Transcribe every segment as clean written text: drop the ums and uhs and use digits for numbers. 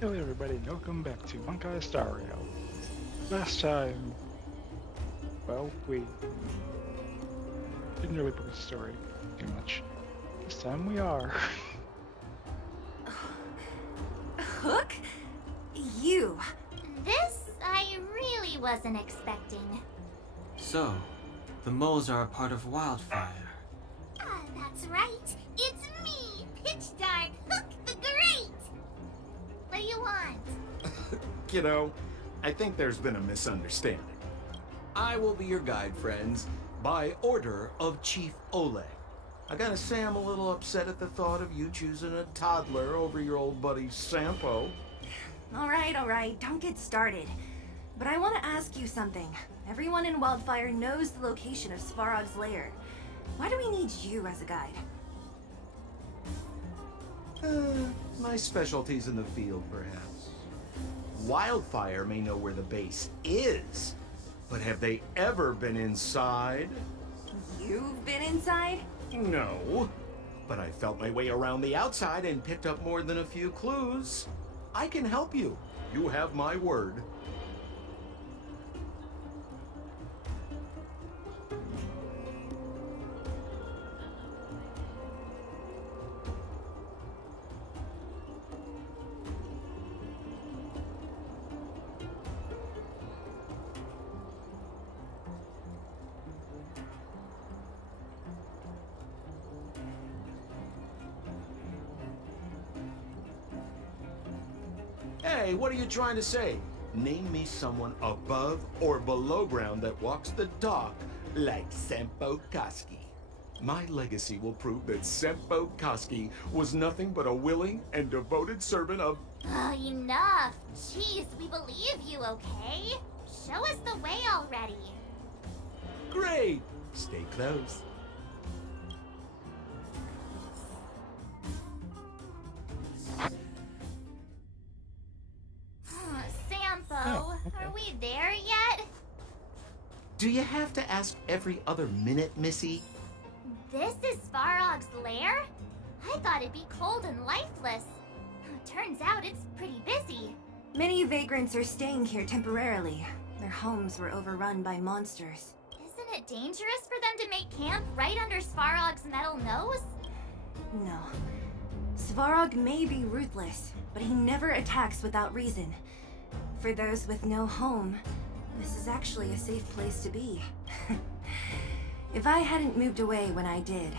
Hello everybody, and welcome back to Monkey StarRail. Last time, well, we didn't really put the story too much. This time we are. Hook? You. This I really wasn't expecting. So, the moles are a part of Wildfire. That's right. It's me, Pitch Dark Hook the Great. What do you want? Kiddo, I think there's been a misunderstanding. I will be your guide, friends, by order of Chief Oleg. I gotta say I'm a little upset at the thought of you choosing a toddler over your old buddy Sampo. All right, don't get started. But I want to ask you something. Everyone in Wildfire knows the location of Svarog's lair. Why do we need you as a guide? My specialty's in the field, perhaps. Wildfire may know where the base is, but have they ever been inside? You've been inside? No, but I felt my way around the outside and picked up more than a few clues. I can help you. You have my word. Hey, what are you trying to say? Name me someone above or below ground that walks the dock like Sempo Koski. My legacy will prove that Sempo Koski was nothing but a willing and devoted servant of... Oh, enough. Jeez, we believe you, okay? Show us the way already. Great! Stay close. Sampo, Oh, okay. are we there yet? Do you have to ask every other minute, Missy? This is Svarog's lair? I thought it'd be cold and lifeless. Turns out it's pretty busy. Many vagrants are staying here temporarily. Their homes were overrun by monsters. Isn't it dangerous for them to make camp right under Svarog's metal nose? No. Svarog may be ruthless, but he never attacks without reason. For those with no home, this is actually a safe place to be. If I hadn't moved away when I did,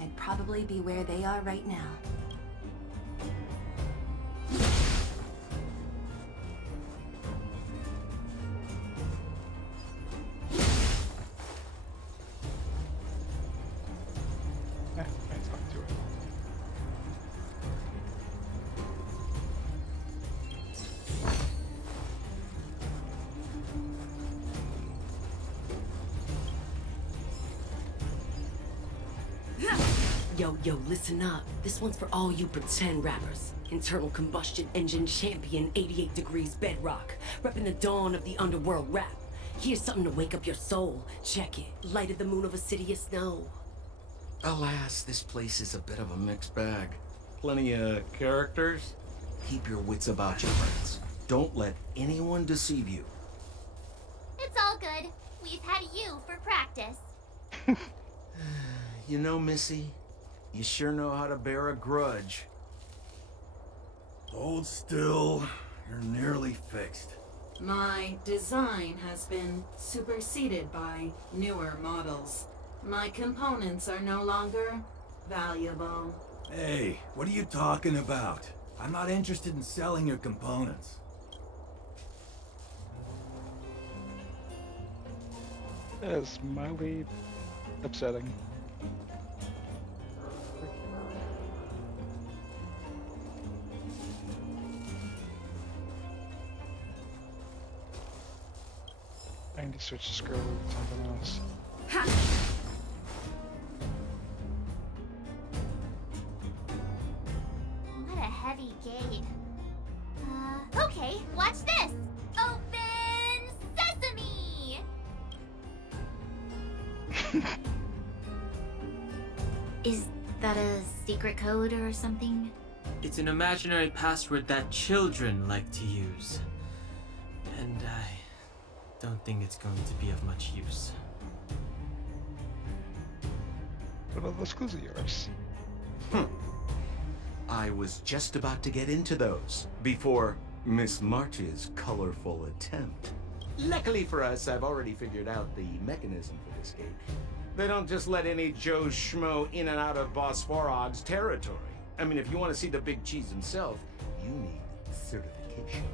I'd probably be where they are right now. Let's go to it. Yo, listen up. This one's for all you pretend rappers. Internal combustion engine champion, 88 degrees bedrock. Repping the dawn of the underworld rap. Here's something to wake up your soul. Check it. Light of the moon of a city of snow. Alas, this place is a bit of a mixed bag. Plenty of characters. Keep your wits about you, friends. Don't let anyone deceive you. It's all good. We've had you for practice. You know, Missy, you sure know how to bear a grudge. Hold still. You're nearly fixed. My design has been superseded by newer models. My components are no longer valuable. Hey, what are you talking about? I'm not interested in selling your components. That is mildly upsetting. I need to switch the scroll to something else. What a heavy gate. Okay, watch this. Open sesame! Is that a secret code or something? It's an imaginary password that children like to use. And I don't think it's going to be of much use. What about those clues of yours? I was just about to get into those before Miss March's colorful attempt. Luckily for us, I've already figured out the mechanism for this gate. They don't just let any Joe Schmo in and out of Boss Svarog's territory. I mean, if you want to see the big cheese himself, you need certification.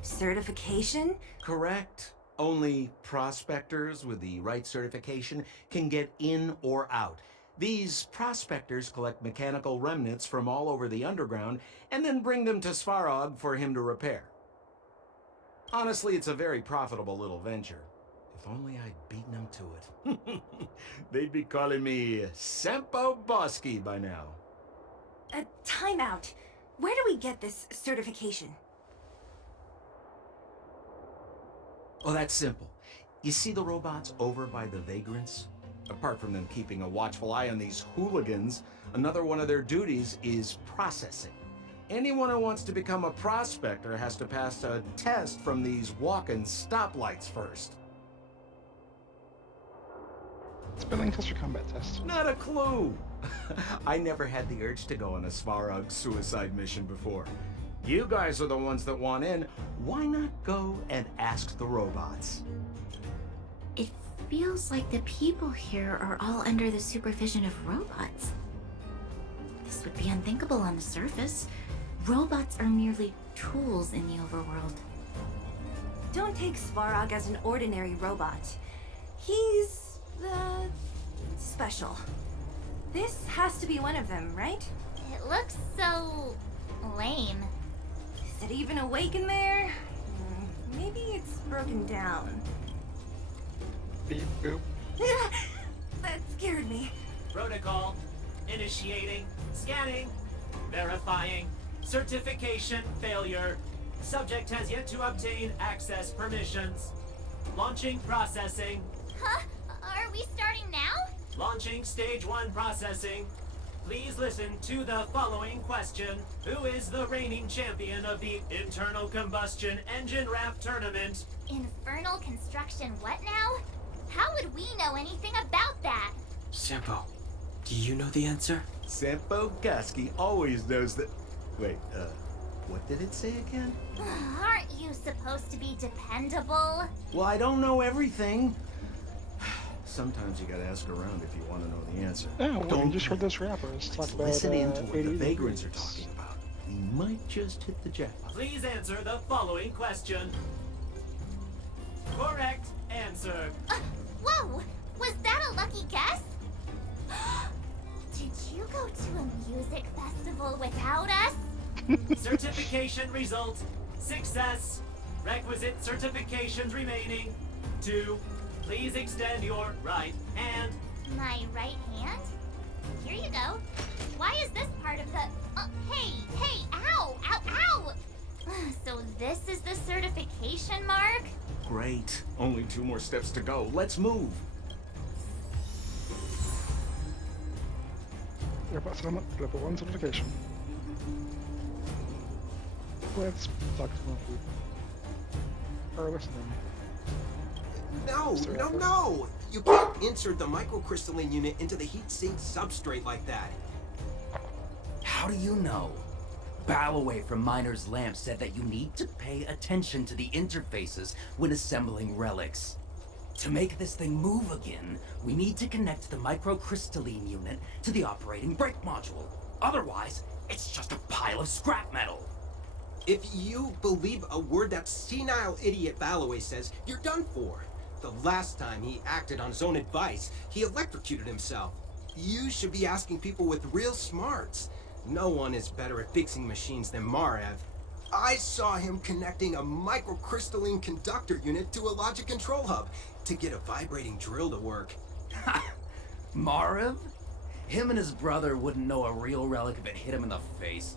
Certification? Correct. Only prospectors with the right certification can get in or out. These prospectors collect mechanical remnants from all over the underground and then bring them to Svarog for him to repair. Honestly, it's a very profitable little venture. If only I'd beaten them to it. They'd be calling me Sempo Bosky by now. Time out. Where do we get this certification? Oh, that's simple. You see the robots over by the vagrants? Apart from them keeping a watchful eye on these hooligans, another one of their duties is processing. Anyone who wants to become a prospector has to pass a test from these walking stoplights first. Spelling test or combat test? Not a clue! I never had the urge to go on a Svarog suicide mission before. You guys are the ones that want in. Why not go and ask the robots? It feels like the people here are all under the supervision of robots. This would be unthinkable on the surface. Robots are merely tools in the overworld. Don't take Svarog as an ordinary robot. He's, special. This has to be one of them, right? It looks so lame. Is it even awake in there? Maybe it's broken down. Beep boop. That scared me. Protocol. Initiating. Scanning. Verifying. Certification failure. Subject has yet to obtain access permissions. Launching processing. Huh? Are we starting now? Launching stage 1 processing. Please listen to the following question. Who is the reigning champion of the Internal Combustion Engine Wrap Tournament? Infernal construction what now? How would we know anything about that? Sempo, do you know the answer? Sempo Bosky always knows that... Wait, what did it say again? Aren't you supposed to be dependable? Well, I don't know everything. Sometimes you gotta ask around if you want to know the answer. Oh, well, Don't you just heard those rappers talk about listen in to what the 88 vagrants are degrees. talking about. We might just hit the jackpot. Please answer the following question. Correct answer. Whoa! Was that a lucky guess? Did you go to a music festival without us? Certification result. Success. Requisite certifications remaining. 2. Please extend your right hand. My right hand? Here you go. Why is this part of the... hey, ow, ow, ow! So this is the certification mark? Great. Only 2 more steps to go. Let's move. Robot settlement, level 1 certification. Let's talk to more people. Or listen to them. No, Mr. no, Apple. no! You can't insert the microcrystalline unit into the heat sink substrate like that. How do you know? Balloway from Miner's Lamp said that you need to pay attention to the interfaces when assembling relics. To make this thing move again, we need to connect the microcrystalline unit to the operating brake module. Otherwise, it's just a pile of scrap metal. If you believe a word that senile idiot Balloway says, you're done for. The last time he acted on his own advice, he electrocuted himself. You should be asking people with real smarts. No one is better at fixing machines than Marev. I saw him connecting a microcrystalline conductor unit to a logic control hub to get a vibrating drill to work. Marev? Him and his brother wouldn't know a real relic if it hit him in the face.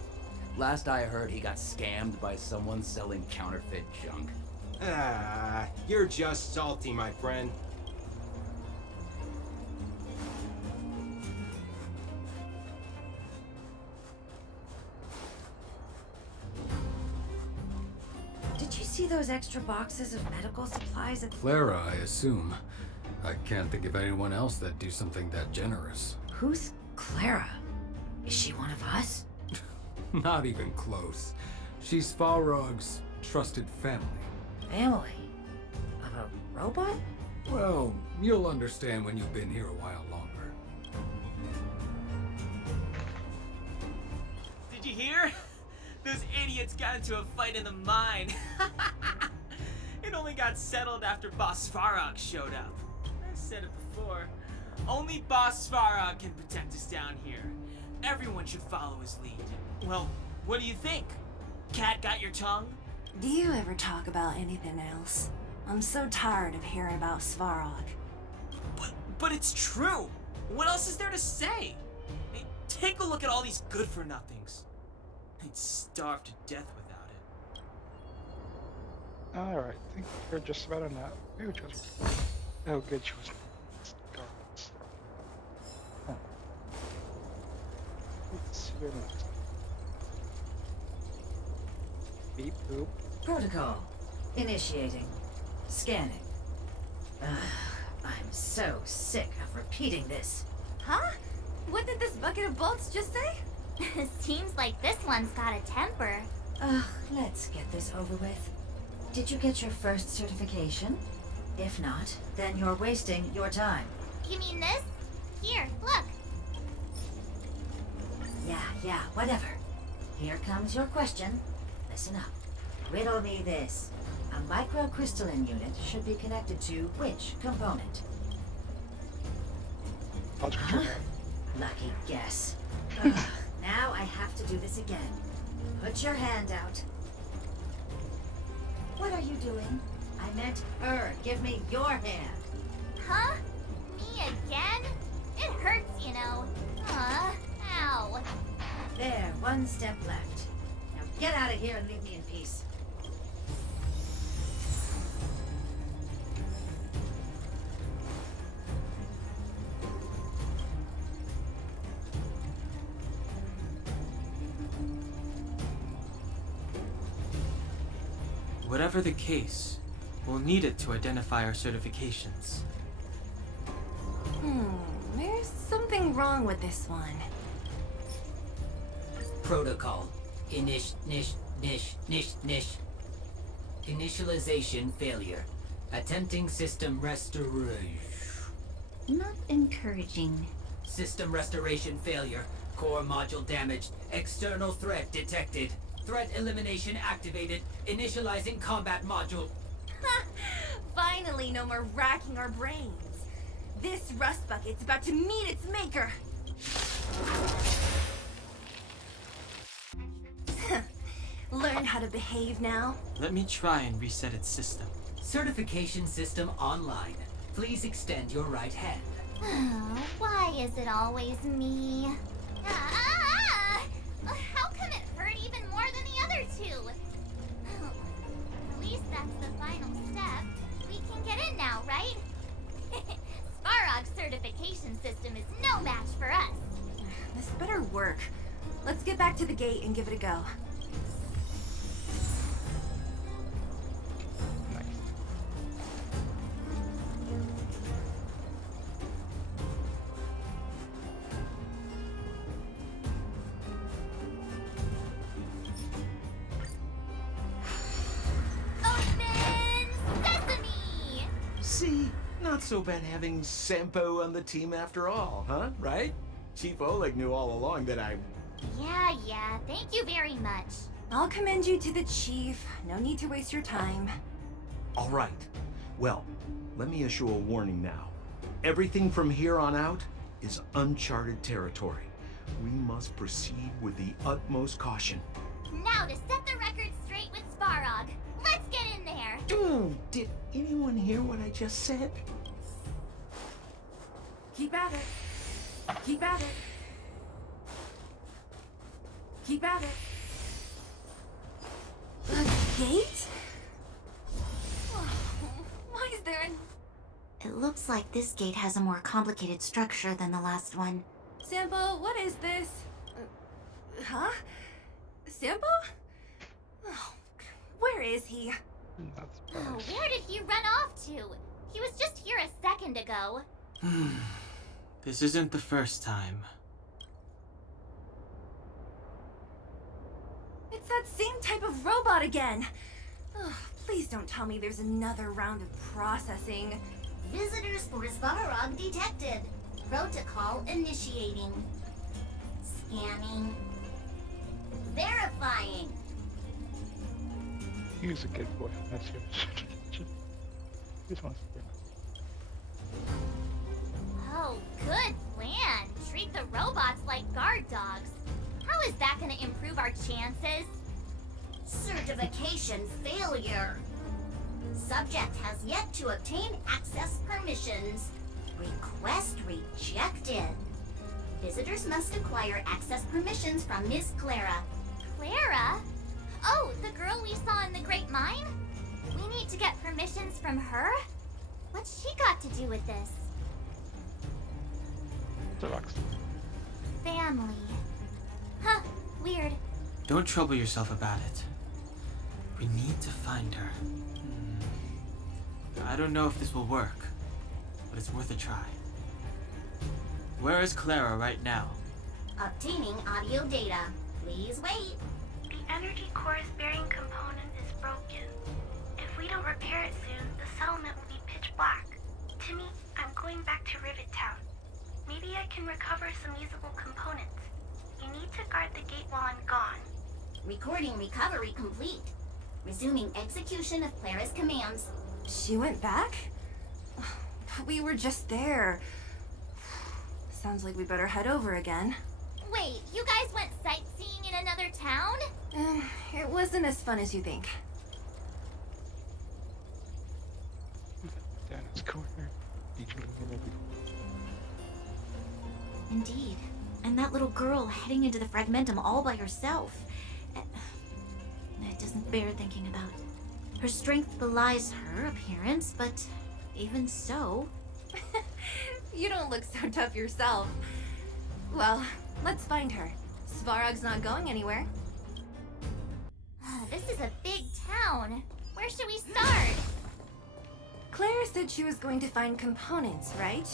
Last I heard, he got scammed by someone selling counterfeit junk. Ah, you're just salty, my friend. see those extra boxes of medical supplies at Clara, I assume. I can't think of anyone else that'd do something that generous. Who's Clara? Is she one of us? Not even close. She's Svarog's trusted family. Family? Of a robot? Well, you'll understand when you've been here a while longer. Did you hear? Those idiots got into a fight in the mine. It only got settled after Boss Svarog showed up. I said it before. Only Boss Svarog can protect us down here. Everyone should follow his lead. Well, what do you think? Cat got your tongue? Do you ever talk about anything else? I'm so tired of hearing about Svarog. But it's true. What else is there to say? Hey, take a look at all these good-for-nothings. They'd starve to death without it. Alright, I think we're just about enough. Maybe which was. Oh, good, she was. Huh. Let's see where next. Beep boop. Protocol. Initiating. Scanning. Ugh, I'm so sick of repeating this. Huh? What did this bucket of bolts just say? Seems like this one's got a temper. Ugh, let's get this over with. Did you get your first certification? If not, then you're wasting your time. You mean this? Here, look. Yeah, whatever. Here comes your question. Listen up. Riddle me this. A microcrystalline unit should be connected to which component? Logic Huh? trigger. Lucky guess. Ugh, now I have to do this again. Put your hand out. What are you doing? I meant her. Give me your hand. Huh? Me again? It hurts, you know. Ow. There, one step left. Now get out of here and leave me in peace. Whatever the case, we'll need it to identify our certifications. There's something wrong with this one. Protocol. Initialization failure. Attempting system restoration. Not encouraging. System restoration failure. Core module damaged. External threat detected. Threat elimination activated. Initializing combat module. Finally, no more racking our brains. This rust bucket's about to meet its maker. Learn how to behave now. Let me try and reset its system. Certification system online. Please extend your right hand. Why is it always me? How come it hurt even more than the other two? At least that's the final step. We can get in now, right? Svarog's certification system is no match for us. This better work. Let's get back to the gate and give it a go. Nice. Open sesame! See? Not so bad having Sampo on the team after all, huh? Right? Chief Oleg knew all along that I... Yeah, thank you very much. I'll commend you to the chief. No need to waste your time. All right. Well, let me issue a warning now. Everything from here on out is uncharted territory. We must proceed with the utmost caution. Now to set the record straight with Svarog. Let's get in there! Dude, did anyone hear what I just said? Keep at it. Keep at it. Keep at it. The gate? Why is there an... It looks like this gate has a more complicated structure than the last one. Sampo, what is this? Huh? Sampo? Oh, where is he? Not Oh, surprised. where did he run off to? He was just here a second ago. This isn't the first time. It's that same type of robot again. Ugh, please don't tell me there's another round of processing. Visitors for Svarog detected. Protocol initiating. Scanning. Verifying. He's a good boy. That's it. This one's good. Oh, good plan. Treat the robots like guard dogs. How is that gonna improve our chances? Certification failure. Subject has yet to obtain access permissions. Request rejected. Visitors must acquire access permissions from Miss Clara. Clara? Oh, the girl we saw in the Great Mine? We need to get permissions from her? What's she got to do with this? Deluxe. Family. Huh, weird. Don't trouble yourself about it. We need to find her. I don't know if this will work, but it's worth a try. Where is Clara right now? Obtaining audio data. Please wait. The energy core's bearing component is broken. If we don't repair it soon, the settlement will be pitch black. Timmy, I'm going back to Rivet Town. Maybe I can recover some usable components. You need to guard the gate while I'm gone. Recording recovery complete. Resuming execution of Clara's commands. She went back? We were just there. Sounds like we better head over again. Wait, you guys went sightseeing in another town? It wasn't as fun as you think. Down his corner. Indeed. And that little girl heading into the fragmentum all by herself. It doesn't bear thinking about. Her strength belies her appearance, but even so... You don't look so tough yourself. Well, let's find her. Svarog's not going anywhere. This is a big town. Where should we start? Claire said she was going to find components, right?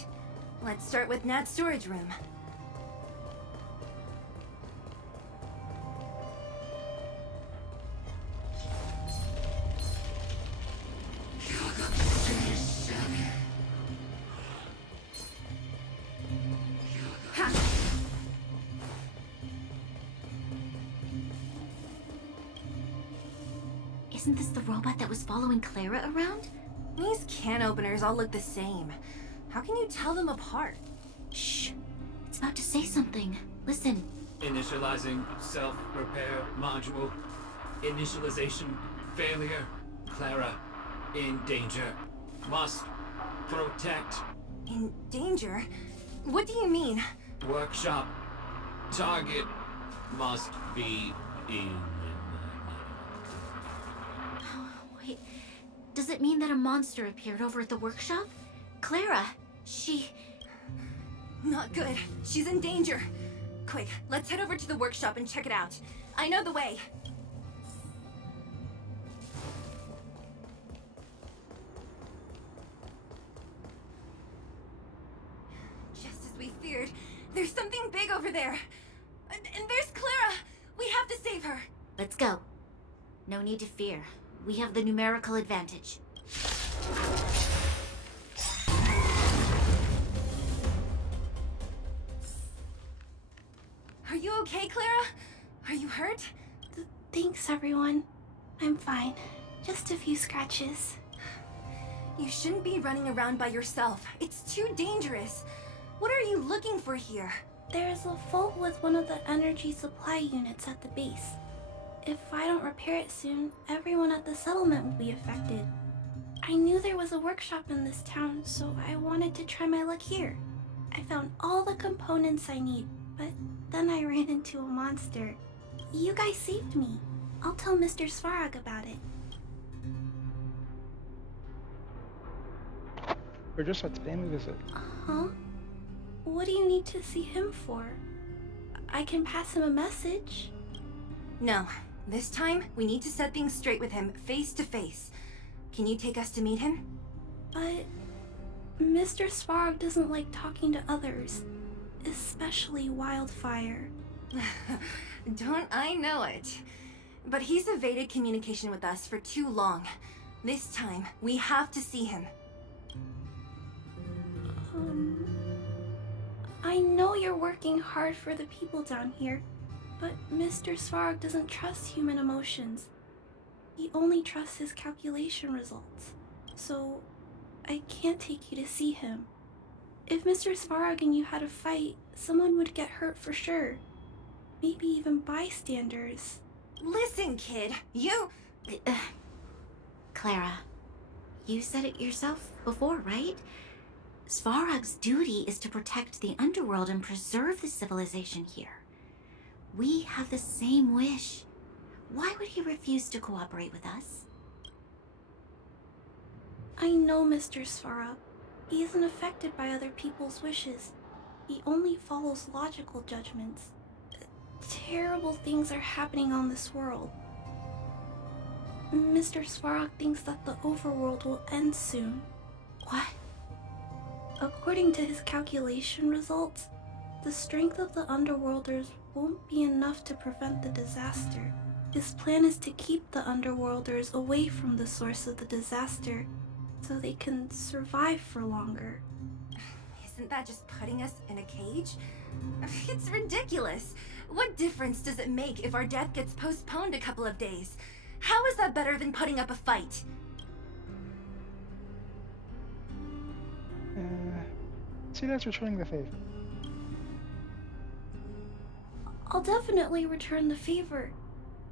Let's start with Nat's storage room. Isn't this the robot that was following Clara around? These can openers all look the same. How can you tell them apart? Shh. It's about to say something. Listen. Initializing self-repair module. Initialization failure. Clara in danger. Must protect. In danger? What do you mean? Workshop. Target must be in. Wait. Does it mean that a monster appeared over at the workshop? Clara, she... Not good. She's in danger. Quick, let's head over to the workshop and check it out. I know the way. Just as we feared, there's something big over there. And there's Clara! We have to save her! Let's go. No need to fear. We have the numerical advantage. Are you okay, Clara? Are you hurt? Thanks, everyone. I'm fine. Just a few scratches. You shouldn't be running around by yourself. It's too dangerous. What are you looking for here? There's a fault with one of the energy supply units at the base. If I don't repair it soon, everyone at the settlement will be affected. I knew there was a workshop in this town, so I wanted to try my luck here. I found all the components I need, but then I ran into a monster. You guys saved me. I'll tell Mr. Svarog about it. We're just at the family visit. Huh? What do you need to see him for? I can pass him a message. No. This time, we need to set things straight with him face to face. Can you take us to meet him? But Mr. Svarog doesn't like talking to others, especially Wildfire. Don't I know it? But he's evaded communication with us for too long. This time, we have to see him. I know you're working hard for the people down here, but Mr. Svarog doesn't trust human emotions. He only trusts his calculation results. So, I can't take you to see him. If Mr. Svarog and you had a fight, someone would get hurt for sure. Maybe even bystanders. Listen, kid, you... Clara, you said it yourself before, right? Svarog's duty is to protect the underworld and preserve the civilization here. We have the same wish. Why would he refuse to cooperate with us? I know Mr. Svarog. He isn't affected by other people's wishes. He only follows logical judgments. Terrible things are happening on this world. Mr. Svarog thinks that the overworld will end soon. What? According to his calculation results, the strength of the Underworlders won't be enough to prevent the disaster. His plan is to keep the Underworlders away from the source of the disaster, so they can survive for longer. Isn't that just putting us in a cage? It's ridiculous. What difference does it make if our death gets postponed a couple of days? How is that better than putting up a fight? See, that's returning the favor. I'll definitely return the favor,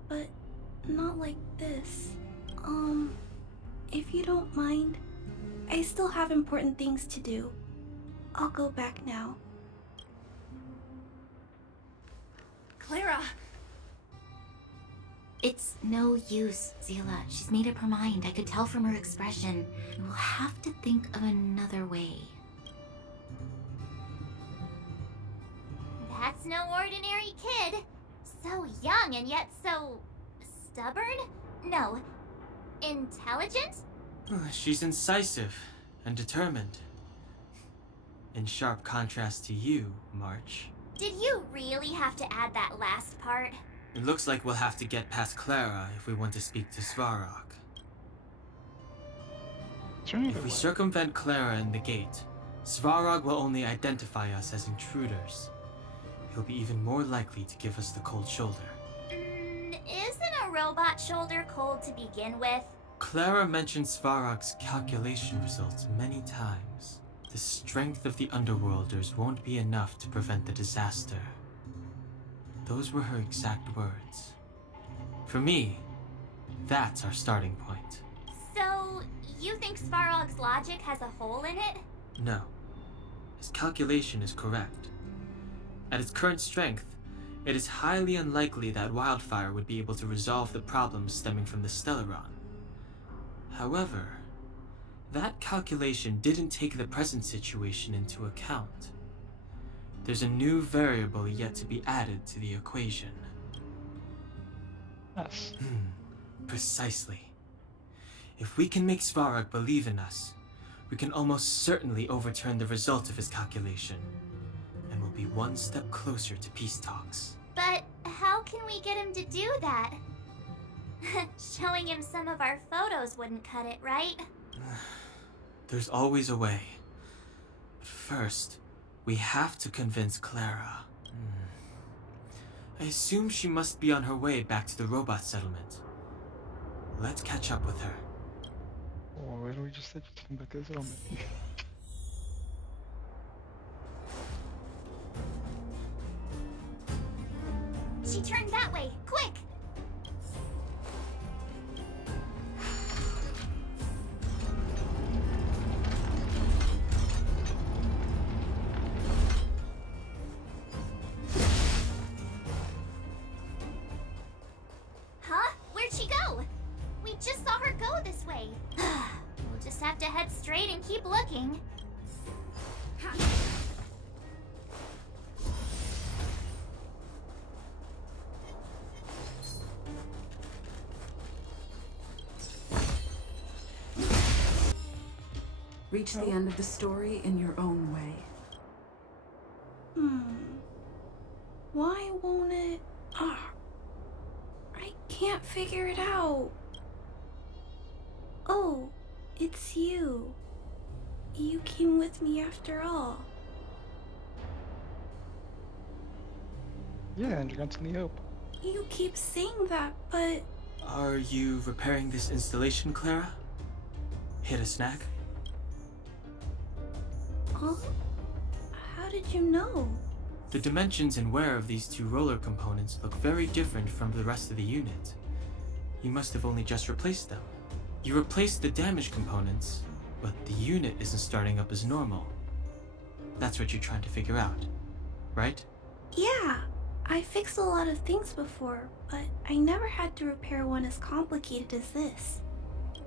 but not like this. If you don't mind, I still have important things to do. I'll go back now. Clara! It's no use, Zila. She's made up her mind. I could tell from her expression. We'll have to think of another way. That's no ordinary kid. So young and yet so... stubborn? No. Intelligent? She's incisive and determined. In sharp contrast to you, March. Did you really have to add that last part? It looks like we'll have to get past Clara if we want to speak to Svarog. If we circumvent Clara and the gate, Svarog will only identify us as intruders. He'll be even more likely to give us the cold shoulder. Isn't a robot shoulder cold to begin with? Clara mentioned Svarog's calculation results many times. The strength of the Underworlders won't be enough to prevent the disaster. Those were her exact words. For me, that's our starting point. So, you think Svarog's logic has a hole in it? No. His calculation is correct. At its current strength, it is highly unlikely that Wildfire would be able to resolve the problems stemming from the Stellaron. However, that calculation didn't take the present situation into account. There's a new variable yet to be added to the equation. Yes. Precisely. If we can make Svarog believe in us, we can almost certainly overturn the result of his calculation, and we'll be one step closer to peace talks. But how can we get him to do that? Showing him some of our photos wouldn't cut it, right? There's always a way. But first, we have to convince Clara. I assume she must be on her way back to the robot settlement. Let's catch up with her. Oh, why don't we just say to come back to the settlement? She turned that way! Quick! Huh? Where'd she go? We just saw her go this way. We'll just have to head straight and keep looking. Reach the end of the story in your own way. Why won't it? I can't figure it out. Oh, it's you. You came with me after all. Yeah, and you're going to need help. You keep saying that, but... Are you repairing this installation, Clara? Hit a snack? Huh? How did you know? The dimensions and wear of these two roller components look very different from the rest of the unit. You must have only just replaced them. You replaced the damaged components, but the unit isn't starting up as normal. That's what you're trying to figure out, right? Yeah, I fixed a lot of things before, but I never had to repair one as complicated as this.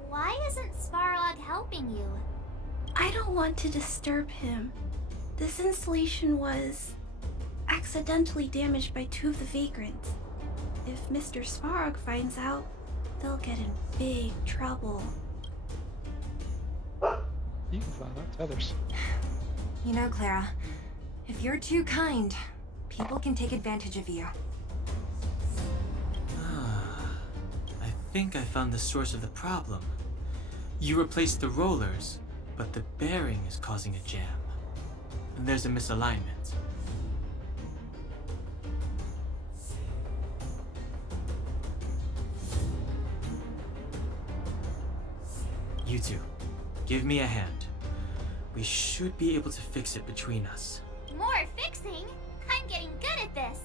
Why isn't Svarog helping you? I don't want to disturb him. This installation was accidentally damaged by two of the vagrants. If Mr. Svarog finds out, they'll get in big trouble. You can find out to others. You know, Clara, if you're too kind, people can take advantage of you. I think I found the source of the problem. You replaced the rollers, but the bearing is causing a jam. And there's a misalignment. You two, give me a hand. We should be able to fix it between us. More fixing? I'm getting good at this.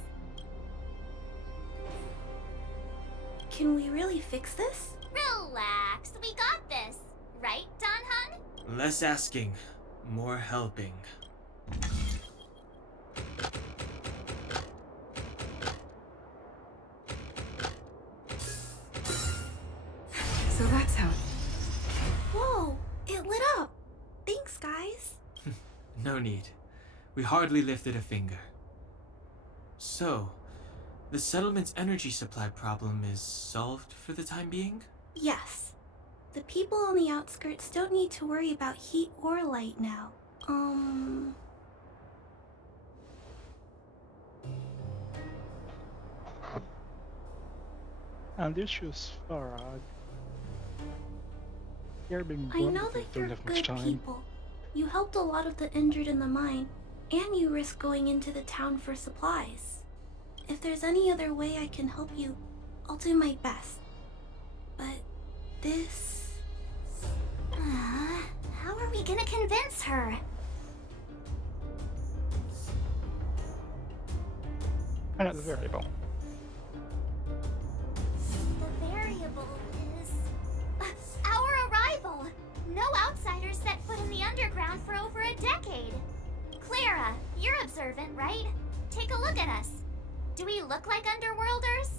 Can we really fix this? Relax, we got this. Right, Don-hun? Less asking, more helping. So that's how... Whoa, it lit up. Thanks, guys. No need. We hardly lifted a finger. So, the settlement's energy supply problem is solved for the time being? Yes. The people on the outskirts don't need to worry about heat or light now. And this was Svarog. You're being I blunt know if you that don't you're have much good time. people. You helped a lot of the injured in the mine, and you risked going into the town for supplies. If there's any other way I can help you, I'll do my best. But this... How are we gonna convince her? Find out the variable. The variable is... our arrival! No outsiders set foot in the underground for over a decade. Clara, you're observant, right? Take a look at us. Do we look like underworlders?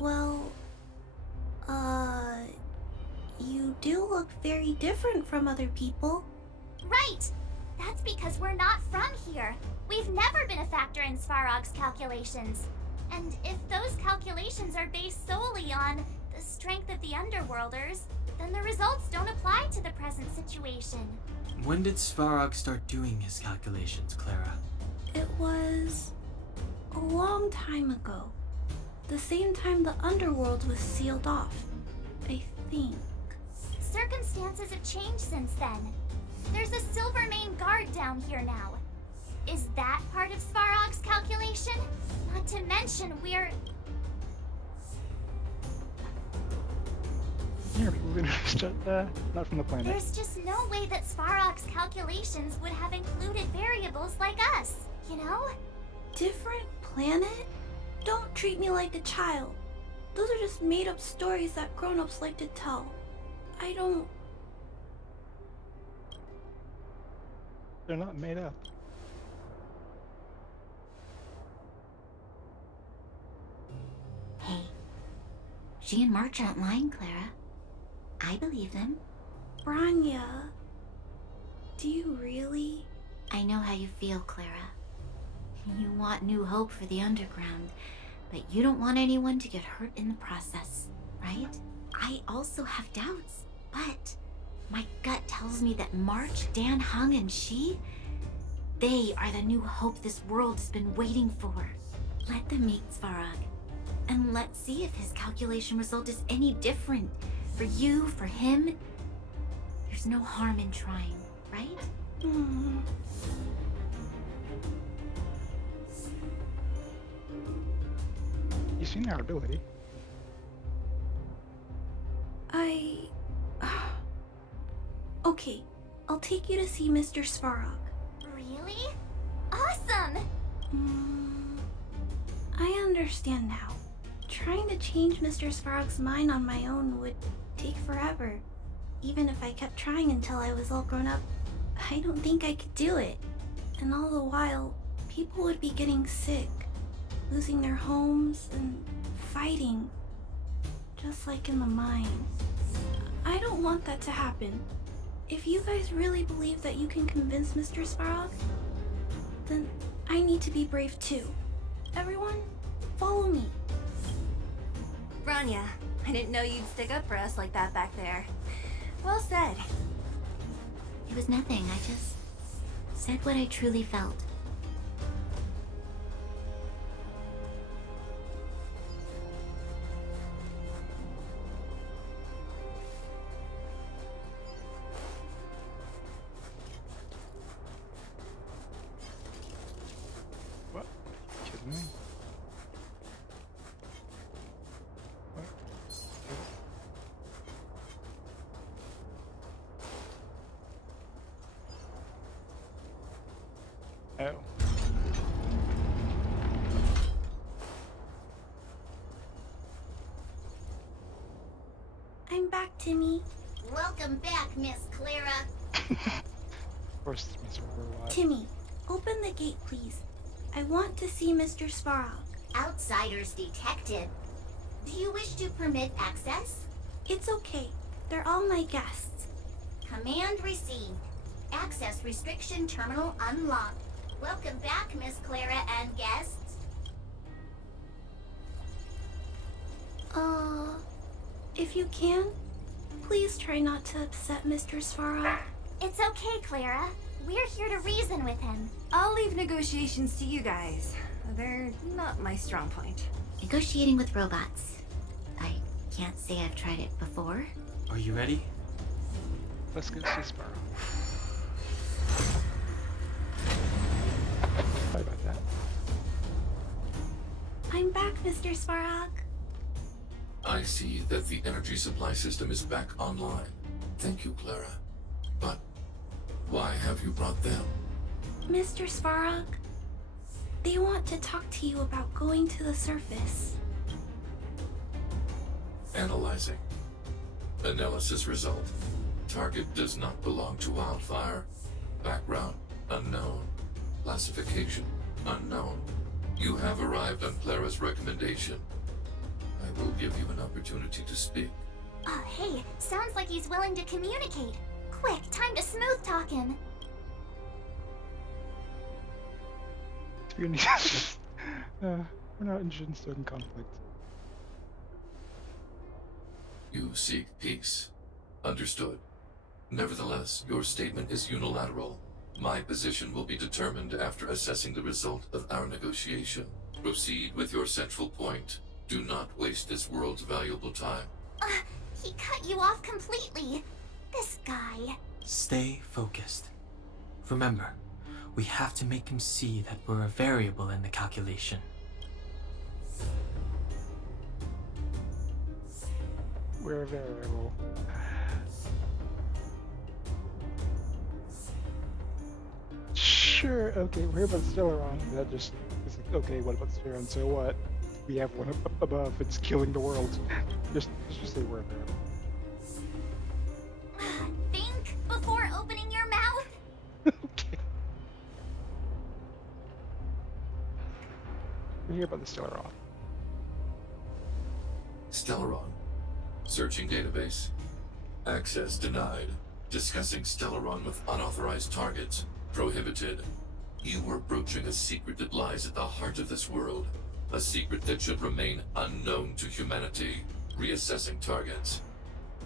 Well... You do look very different from other people. Right! That's because we're not from here. We've never been a factor in Svarog's calculations. And if those calculations are based solely on the strength of the underworlders, then the results don't apply to the present situation. When did Svarog start doing his calculations, Clara? It was... a long time ago. The same time the underworld was sealed off, I think. Circumstances have changed since then. There's a Silvermane guard down here now. Is that part of Svarog's calculation? Not to mention we're... Yeah, people been not from the planet. There's just no way that Svarog's calculations would have included variables like us, you know? Different planet? Don't treat me like a child. Those are just made-up stories that grown-ups like to tell. I don't... They're not made up. Hey, she and March aren't lying, Clara. I believe them. Branya... Do you really? I know how you feel, Clara. You want new hope for the underground, but you don't want anyone to get hurt in the process, right? I also have doubts, but My gut tells me that March, Dan Hung, and she, they are the new hope this world has been waiting for. Let them meet Svarog, and let's see if his calculation result is any different. For you, for him, there's no harm in trying, right? You've seen our ability. Okay, I'll take you to see Mr. Svarog. Really? Awesome! I understand now. Trying to change Mr. Svarog's mind on my own would take forever. Even if I kept trying until I was all grown up, I don't think I could do it. And all the while, people would be getting sick, losing their homes, and fighting. Just like in the mine. I don't want that to happen. If you guys really believe that you can convince Mr. Svarog, then I need to be brave too. Everyone, follow me. Rania, I didn't know you'd stick up for us like that back there. Well said. It was nothing, I just said what I truly felt. What? Kidding me? What? Oh. I'm back, Timmy. Welcome back, Miss Clara. Of course, it's Mr. Robot. Timmy, open the gate, please. I want to see Mr. Svarog. Outsiders detected. Do you wish to permit access? It's okay. They're all my guests. Command received. Access restriction terminal unlocked. Welcome back, Miss Clara and guests. If you can, please try not to upset Mr. Svarog. It's okay, Clara. We're here to reason with him. I'll leave negotiations to you guys. They're not my strong point. Negotiating with robots. I can't say I've tried it before. Are you ready? Let's go see Sparrow. Sorry about that. I'm back, Mr. Svarog. I see that the energy supply system is back online. Thank you, Clara. But why have you brought them? Mr. Svarog, they want to talk to you about going to the surface. Analyzing. Analysis result. Target does not belong to Wildfire. Background unknown. Classification unknown. You have arrived on Clara's recommendation. I will give you an opportunity to speak. Oh, hey, sounds like he's willing to communicate. Quick, time to smooth talk him. We're not interested in conflict. You seek peace. Understood. Nevertheless, your statement is unilateral. My position will be determined after assessing the result of our negotiation. Proceed with your central point. Do not waste this world's valuable time. He cut you off completely. This guy. Stay focused. Remember, we have to make him see that we're a variable in the calculation. We're a variable. Sure, okay, we're about Stellaron. That just is like, okay, what about Stellaron? So what? We have one up above, it's killing the world. Just say we're a variable. Think before opening your mouth. Okay. We're here about the Stellaron. Stellaron. Searching database. Access denied. Discussing Stellaron with unauthorized targets. Prohibited. You were broaching a secret that lies at the heart of this world. A secret that should remain unknown to humanity. Reassessing targets.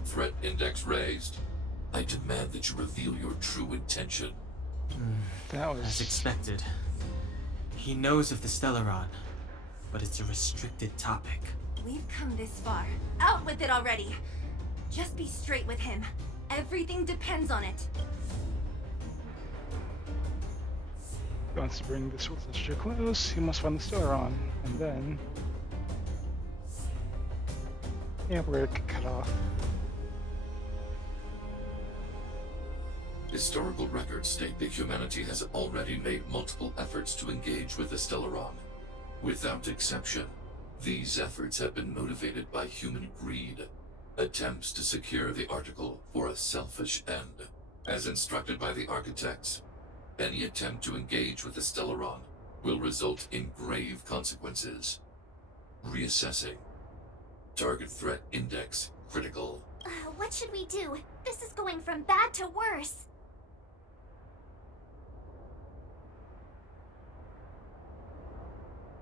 Threat index raised. I demand that you reveal your true intention. That was As expected. He knows of the Stellaron, but it's a restricted topic. We've come this far. Out with it already. Just be straight with him. Everything depends on it. He wants to bring this sister close. He must find the Stellaron, and then we're cut off. Historical records state that humanity has already made multiple efforts to engage with the Stellaron. Without exception, these efforts have been motivated by human greed, attempts to secure the article for a selfish end. As instructed by the architects, any attempt to engage with the Stellaron will result in grave consequences. Reassessing. Target threat index critical. What should we do? This is going from bad to worse.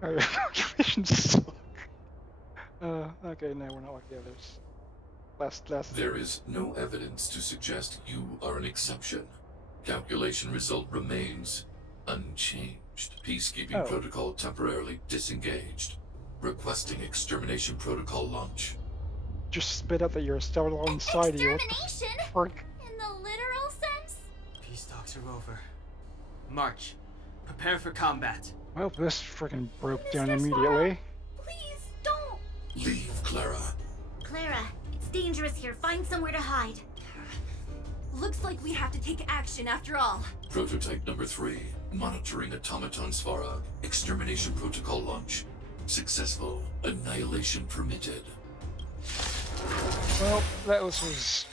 Our calculations suck. Okay, no, we're not like the others. Last. There is no evidence to suggest you are an exception. Calculation result remains unchanged. Peacekeeping protocol temporarily disengaged. Requesting extermination protocol launch. Just spit out that you're a Stellaron inside of you. Extermination? Frick. In the literal sense? Peace talks are over. March. Prepare for combat. Well, this freaking broke down immediately. Please, don't! Leave, Clara. Clara, it's dangerous here. Find somewhere to hide. Looks like we have to take action after all. Prototype number 3. Monitoring automaton Svarog. Extermination protocol launch. Successful. Annihilation permitted. Well, that was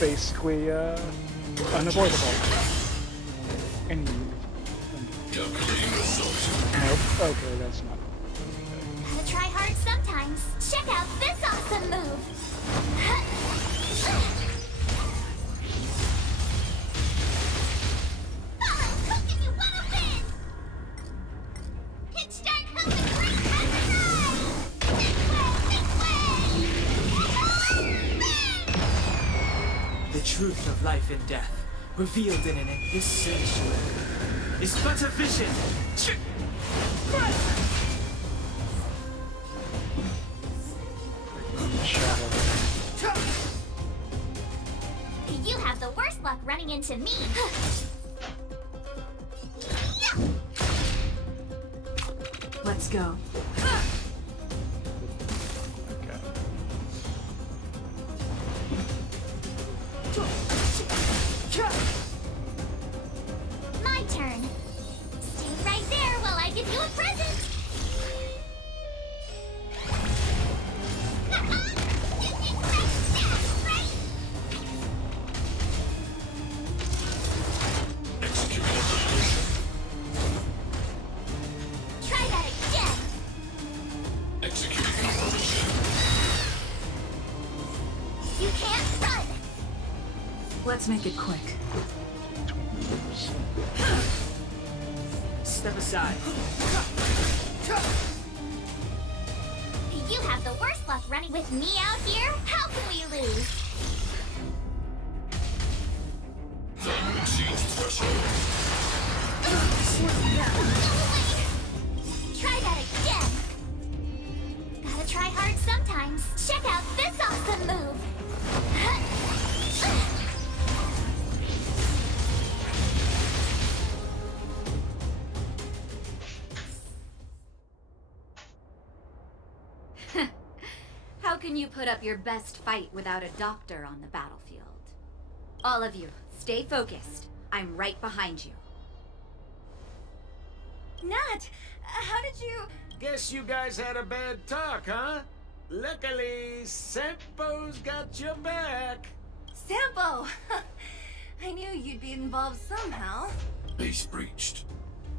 basically unavoidable. Calculating result. Nope. Okay, that's not. Gotta try hard sometimes. Check out this awesome move! How can you wanna win? Pitch dark hook and green The truth of life and death, revealed in an abyss sanctuary, is but a vision. You have the worst luck running into me. Let's go. My turn. Stay right there while I give you a present. Try that again. Executing operation. You can't run. Let's make it quick. Step aside. You have the worst luck running with me out here. How can we lose? Value exceeds threshold. Try that again. Gotta try hard sometimes. Check out this awesome move. How can you put up your best fight without a doctor on the battlefield? All of you, stay focused. I'm right behind you. Nat, how did you... Guess you guys had a bad talk, huh? Luckily, Sampo's got your back. Sampo! I knew you'd be involved somehow. Base breached.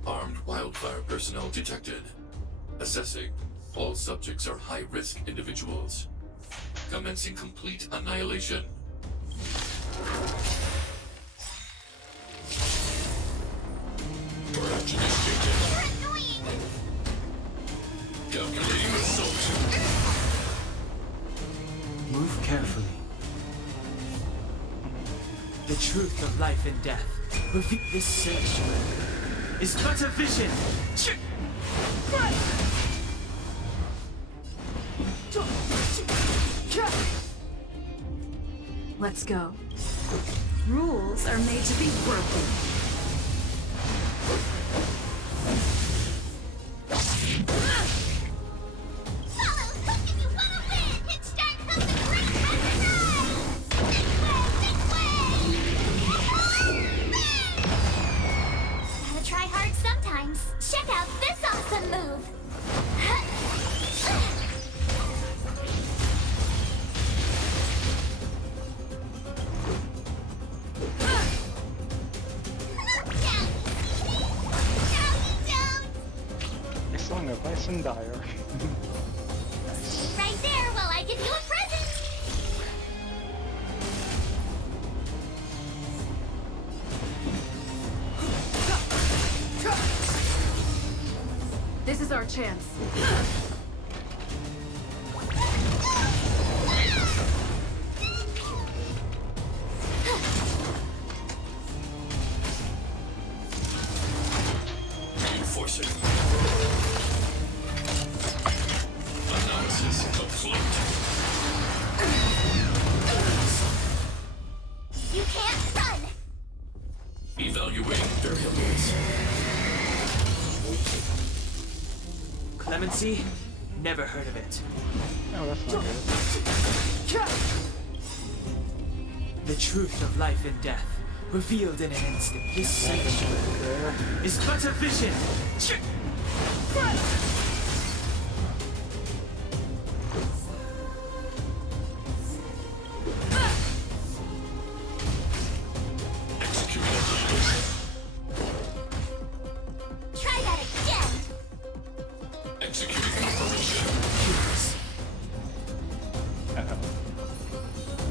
Armed wildfire personnel detected. Assessing. All subjects are high-risk individuals. Commencing complete annihilation. Action initiated. You're annoying. Calculating result. Move carefully. The truth of life and death. Reveal this sanctuary is but a vision. Let's go. Rules are made to be broken. Gotta try hard sometimes. Check out this awesome move. Excellent advice and dire. Right there while I give you a present. This is our chance. Reinforcing. Analysis complete. You can't run. Evaluating variables. Clemency? Never heard of it. Oh, that's not good. The truth of life and death, revealed in an instant. This sanctuary is but a vision. Try that again. Executing operation.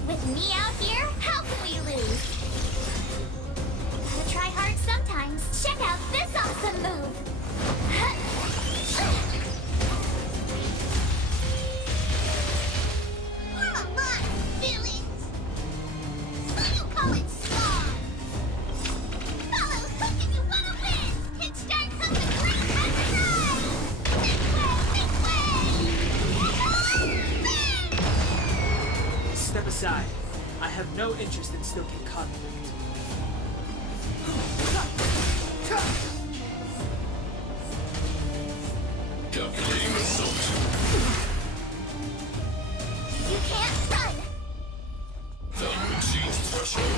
With me out here, how can we lose? Gotta try hard sometimes. Check out this awesome move. Step aside. I have no interest in stoking conflict. Calculating result. You can't run. Value exceeds threshold.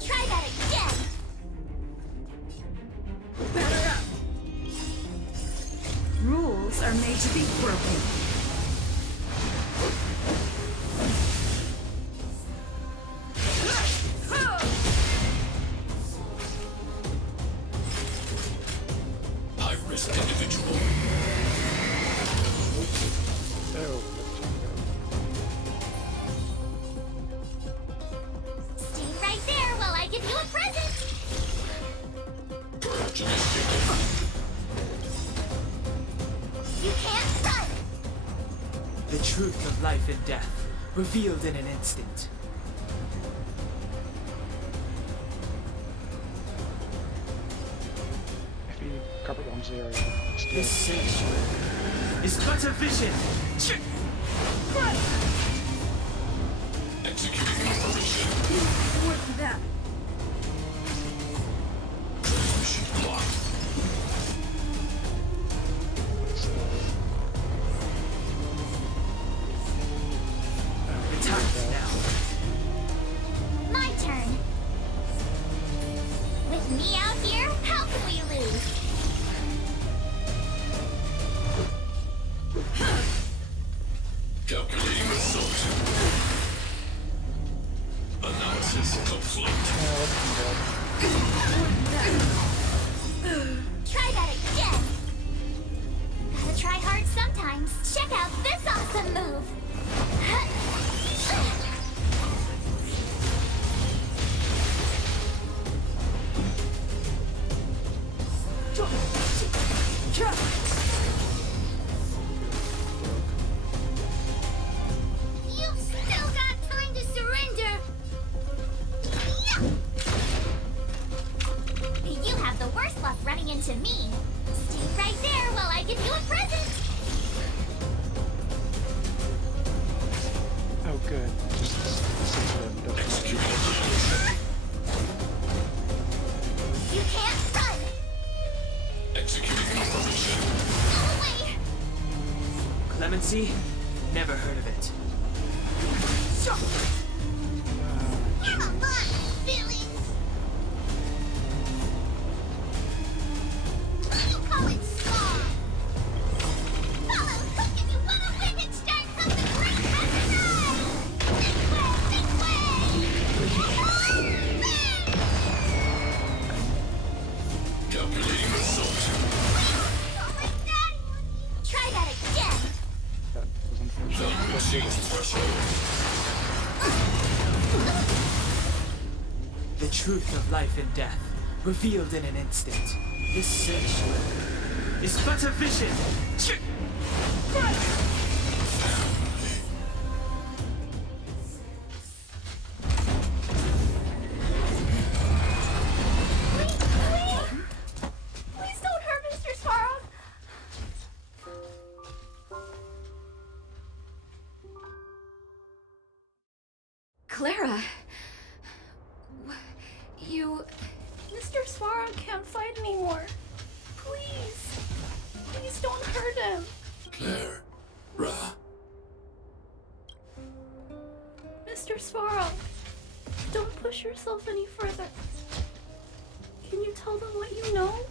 Try that again. Rules are made to be broken. High-risk individual. Oh, Stay right there while I give you a present. Opportunistic. You can't run. The truth of life and death, revealed in an instant. if you carpet bombs the area, This sanctuary is but a vision. Executing operation. What's that? Transmission blocked. The time is now. My turn. With me out here, how can we lose? Calculating result. Analysis complete. Try that again. Gotta try hard sometimes. Check out this awesome move. You've still got Clemency? Never heard of it. You're alive, feelings! You call it scar! Follow hook if you want a wicked start from the great outside! This way! Calculating result. Try that again! That was unfortunate. The truth of life and death, revealed in an instant. This search is but a vision. Please don't hurt Mr. Svarog! Clara. You. Mr. Svarog can't fight anymore. Please. Please don't hurt him. Claire. Ra. Mr. Svarog, don't push yourself any further. Can you tell them what you know?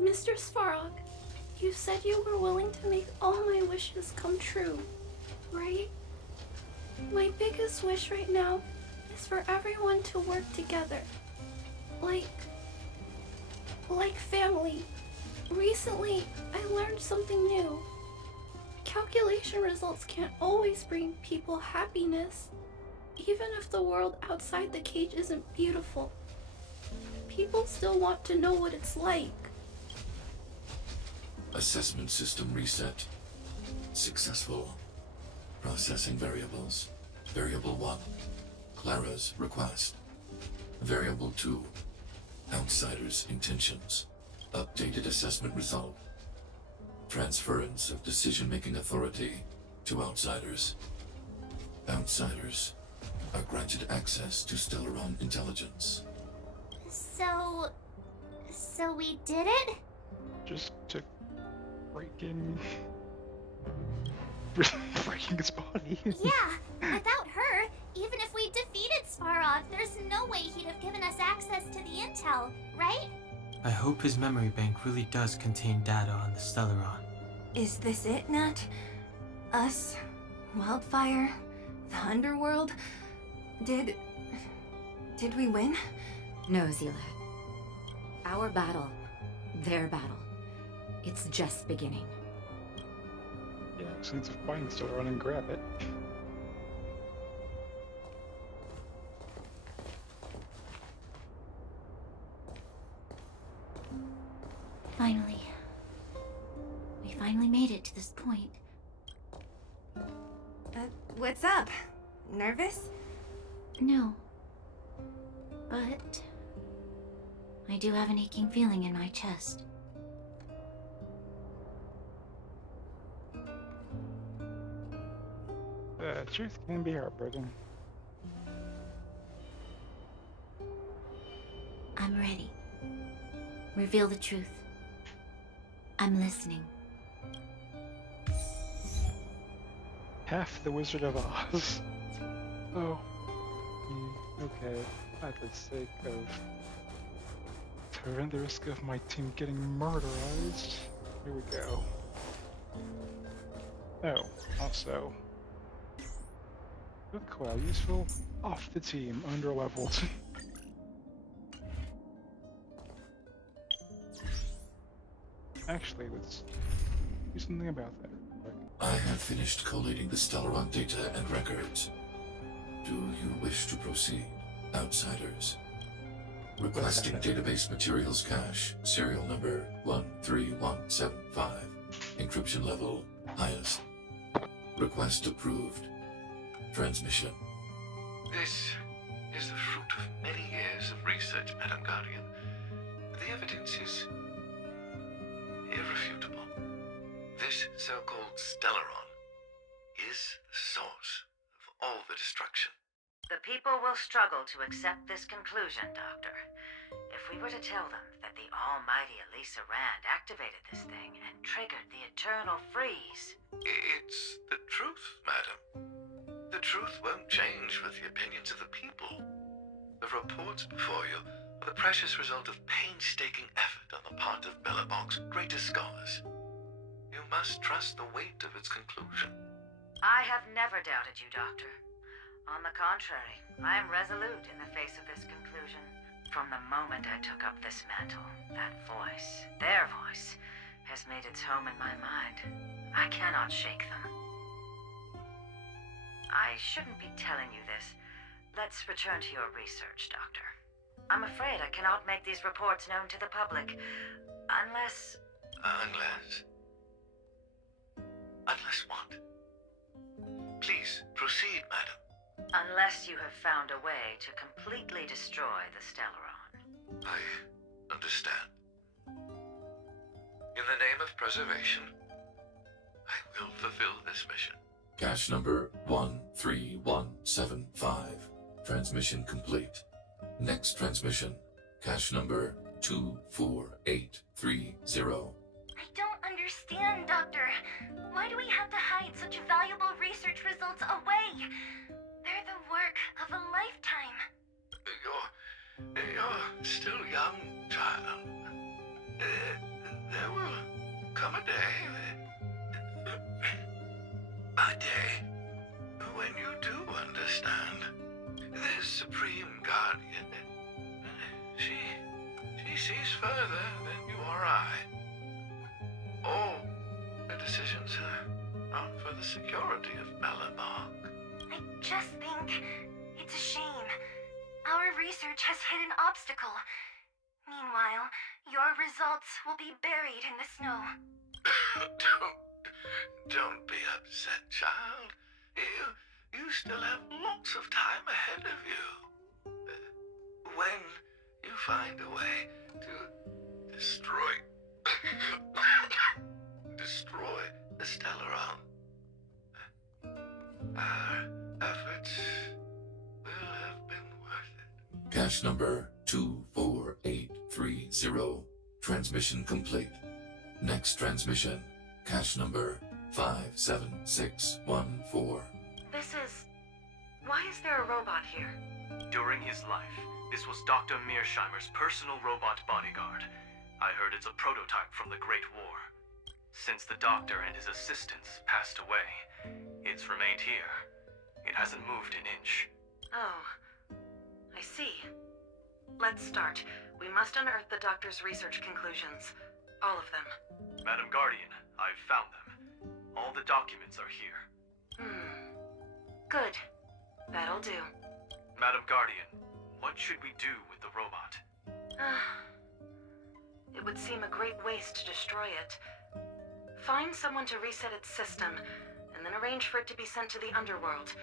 Mr. Svarog, you said you were willing to make all my wishes come true, right? My biggest wish right now is for everyone to work together. Like family. Recently, I learned something new. Calculation results can't always bring people happiness, even if the world outside the cage isn't beautiful. People still want to know what it's like. Assessment system reset. Successful. Processing variables. Variable 1. Clara's request. Variable 2. Outsider's intentions. Updated assessment result. Transference of decision-making authority to outsiders. Outsiders are granted access to Stellaron intelligence. So we did it? Just to breaking his body. Yeah, without her, even if we defeated Svarog, there's no way he'd have given us access to the intel, right? I hope his memory bank really does contain data on the Stellaron. Is this it, Nat? Us? Wildfire? The underworld? Did we win? No, Zila. Our battle, their battle. It's just beginning. Yeah, just need to find the Stellaron and grab it. Finally. We finally made it to this point. What's up? Nervous? No. But I do have an aching feeling in my chest. Truth can be heartbreaking. I'm ready. Reveal the truth. I'm listening. Half the Wizard of Oz. Oh. Okay. At the sake of preventing the risk of my team getting murderized. Here we go. Oh, also. Look how useful. Off the team, under-leveled. Actually, let's do something about that. I have finished collating the Stellaron data and records. Do you wish to proceed, outsiders? Requesting database materials cache, serial number 13175. Encryption level, highest. Request approved. Transmission. This is the fruit of many years of research, Madam Guardian. The evidence is irrefutable. This so-called Stellaron is the source of all the destruction. The people will struggle to accept this conclusion, Doctor. If we were to tell them that the almighty Elisa Rand activated this thing and triggered the eternal freeze? It's the truth, madam. The truth won't change with the opinions of the people. The reports before you are the precious result of painstaking effort on the part of Billabong's greatest scholars. You must trust the weight of its conclusion. I have never doubted you, Doctor. On the contrary, I am resolute in the face of this conclusion. From the moment I took up this mantle, that voice, their voice, has made its home in my mind. I cannot shake them. I shouldn't be telling you this. Let's return to your research, Doctor. I'm afraid I cannot make these reports known to the public, unless... Unless what? Please, proceed, madam. Unless you have found a way to completely destroy the Stellaron. I understand. In the name of preservation, I will fulfill this mission. Cache number 13175. Transmission complete. Next transmission. Cache number 24830. I don't understand, Doctor. Why do we have to hide such valuable research results away? They're the work of a lifetime. You're still young, child. There will come a day, when you do understand. This Supreme Guardian, she sees further than you or I. All the decisions are for the security of Billabong. I just think it's a shame. Our research has hit an obstacle. Meanwhile, your results will be buried in the snow. Don't be upset, child. You still have lots of time ahead of you. When you find a way to destroy the Stellaron, our efforts will have been worth it. Cache number 24830. Transmission complete. Next transmission. Cache number 57614. Why is there a robot here? During his life, this was Dr. Mearsheimer's personal robot bodyguard. I heard it's a prototype from the Great War. Since the doctor and his assistants passed away, it's remained here. It hasn't moved an inch. Oh, I see. Let's start. We must unearth the doctor's research conclusions. All of them. Madam Guardian, I've found them. All the documents are here. Good. That'll do. Madam Guardian, what should we do with the robot? It would seem a great waste to destroy it. Find someone to reset its system, and then arrange for it to be sent to the underworld.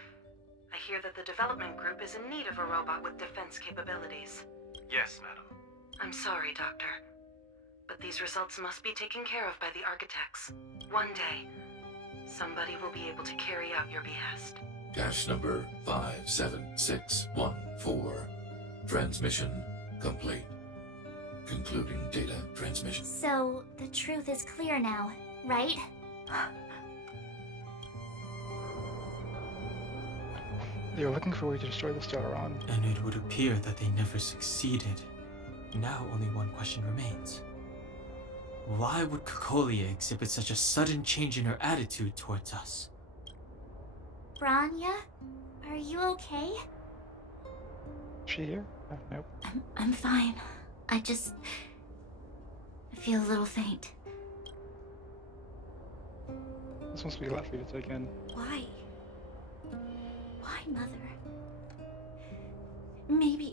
I hear that the development group is in need of a robot with defense capabilities. Yes, madam. I'm sorry, Doctor. But these results must be taken care of by the architects. One day, somebody will be able to carry out your behest. Cache number 57614. Transmission complete. Concluding data transmission. So, the truth is clear now, right? They were looking for a way to destroy the Stellaron. And it would appear that they never succeeded. Now only one question remains. Why would Cocolia exhibit such a sudden change in her attitude towards us? Branya? Are you okay? She here? Nope. I'm fine. I feel a little faint. This must be a lot for you to take in. Why? Why, Mother?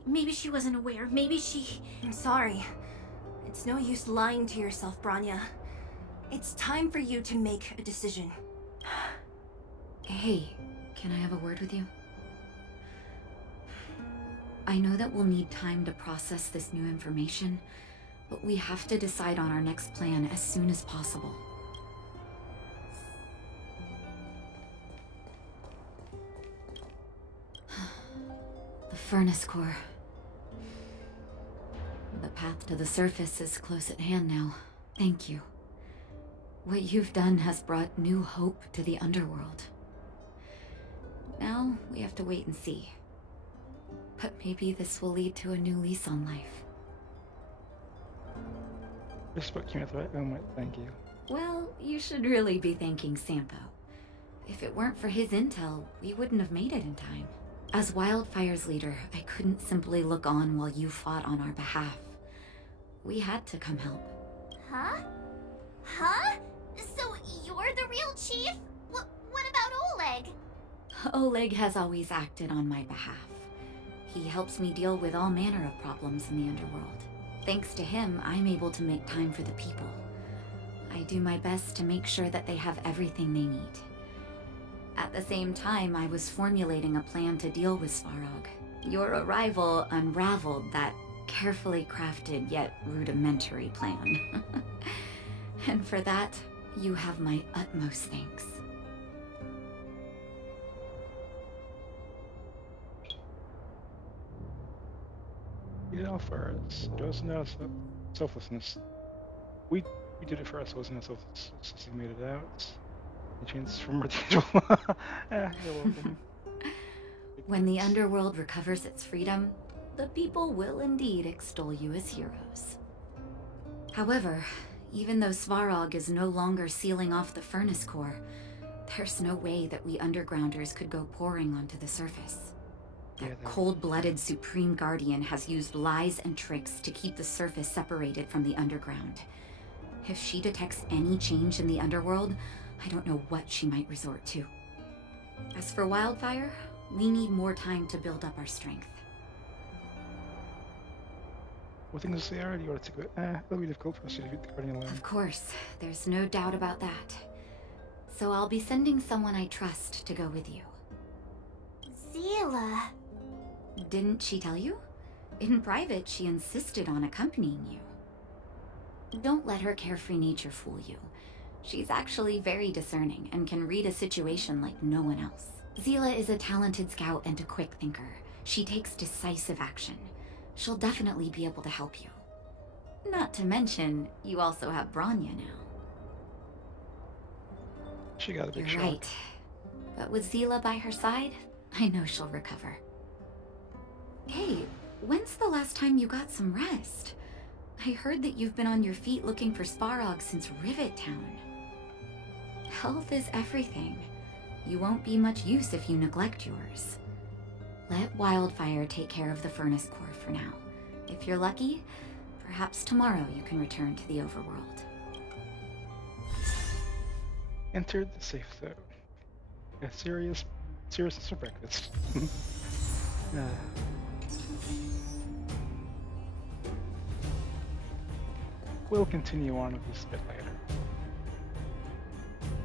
Maybe she wasn't aware. Maybe she... I'm sorry. It's no use lying to yourself, Branya. It's time for you to make a decision. Hey, can I have a word with you? I know that we'll need time to process this new information, but we have to decide on our next plan as soon as possible. The furnace core. The path to the surface is close at hand now. Thank you. What you've done has brought new hope to the underworld. Now, we have to wait and see. But maybe this will lead to a new lease on life. Just what came at the right moment, thank you. Well, you should really be thanking Sampo. If it weren't for his intel, we wouldn't have made it in time. As Wildfire's leader, I couldn't simply look on while you fought on our behalf. We had to come help. Huh? Huh? So you're the real chief? What about Oleg? Oleg has always acted on my behalf. He helps me deal with all manner of problems in the underworld. Thanks to him, I'm able to make time for the people. I do my best to make sure that they have everything they need. At the same time, I was formulating a plan to deal with Svarog. Your arrival unraveled that carefully crafted yet rudimentary plan. And for that, you have my utmost thanks. You know, for us, it wasn't out of selflessness. We did it for us, it wasn't out of selflessness. We made it out. The chance from our table. You're welcome. When the underworld recovers its freedom, the people will indeed extol you as heroes. However, even though Svarog is no longer sealing off the furnace core, there's no way that we undergrounders could go pouring onto the surface. That cold-blooded Supreme Guardian has used lies and tricks to keep the surface separated from the underground. If she detects any change in the underworld, I don't know what she might resort to. As for Wildfire, we need more time to build up our strength. What things they are, you want to go? It'll be difficult for us to defeat the Guardian alone. Of course, there's no doubt about that. So I'll be sending someone I trust to go with you. Zila. Didn't she tell you? In private, she insisted on accompanying you. Don't let her carefree nature fool you. She's actually very discerning and can read a situation like no one else. Zila is a talented scout and a quick thinker. She takes decisive action. She'll definitely be able to help you. Not to mention, you also have Branya now. She got a big You're shot. right. But with Zila by her side, I know she'll recover. Hey, when's the last time you got some rest? I heard that you've been on your feet looking for Svarog since Rivet Town. Health is everything. You won't be much use if you neglect yours. Let Wildfire take care of the furnace core for now. If you're lucky, perhaps tomorrow you can return to the overworld. Entered the safe zone. A seriousness for breakfast. We'll continue on with this a bit later.